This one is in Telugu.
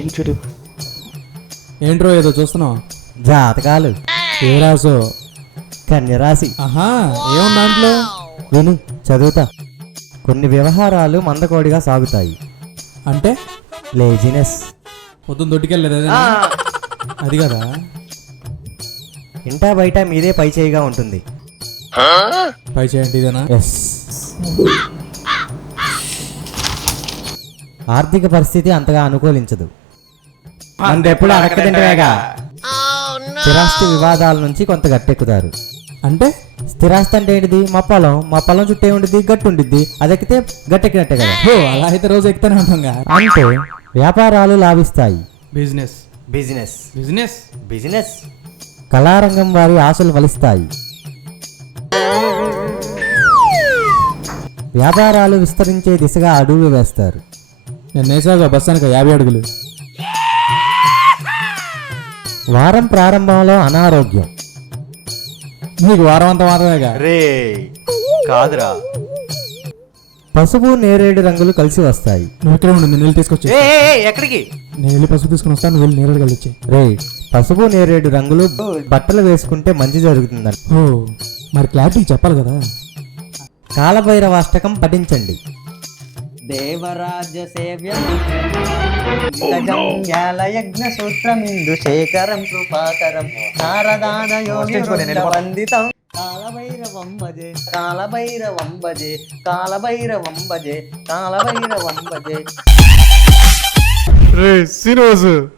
ఇంచుడు ఏంట్రో ఏదో చూస్తున్నావు? జాతకాలు. ఏ రాసో? కన్యరాశి. ఆహా, ఏముంది దాంట్లో? విను, చదువుతా. కొన్ని వ్యవహారాలు మందకోడిగా సాగుతాయి. అంటే లేజినెస్. పొద్దున్న దొడ్డికెళ్ళలేదు అది కదా. ఇంటా బయట మీదే పై చేయిగా ఉంటుంది. పై చేయండి ఇదేనా? ఎస్. ఆర్థిక పరిస్థితి అంతగా అనుకూలించదు. ఎప్పుడు అడక్కదింటవేగా. స్థిరాస్తి వివాదాల నుంచి కొంత గట్టెక్కుతారు. అంటే స్థిరాస్తి అంటే ఏంటిది? మా పొలం చుట్టే ఉండిద్ది, గట్టు ఉండిద్ది. అది ఎక్కితే గట్టెక్కినట్టే కదా. ఓ, అలా అయితే రోజు ఎక్కుతానే ఉంటాంగా. అంటే వ్యాపారాలు లాభిస్తాయి. Business business business business. కళారంగం వారి ఆశలు ఫలిస్తాయి. వ్యాపారాలు విస్తరించే దిశగా అడుగులు వేస్తారు. నేను నేసాగా బస్సానికి 50 అడుగులు. వారం ప్రారంభంలో అనారోగ్యం. నీకు వారం అంతా మాత్రమేగా. రే కాదురా. పసుపు నేరేడు రంగులు కలిసి వస్తాయి. నువ్వు ఇక్కడ ఉండు, నేను నీళ్ళు తీసుకొచ్చి. ఎక్కడికి? నేను వెళ్ళి పసుపు తీసుకుని వస్తాను, నువ్వు వెళ్ళి నేరేడు కలిసి. రే, పసుపు నేరేడు రంగులు బట్టలు వేసుకుంటే మంచి జరుగుతుందని. ఓ, మరి క్లారిటీ చెప్పాలి కదా. కాలభైరవాష్టకం పఠించండి. దేవరాజ్య సేవ్యం యజ్ఞ సూత్రమిందు శేఖరం కృపాకరం నారదానయోగివందితం కాలభైరవం భజే కాలభైరవం భజే కాలభైరవం భజే కాలభైరవం భజే. రే శ్రీనివాసు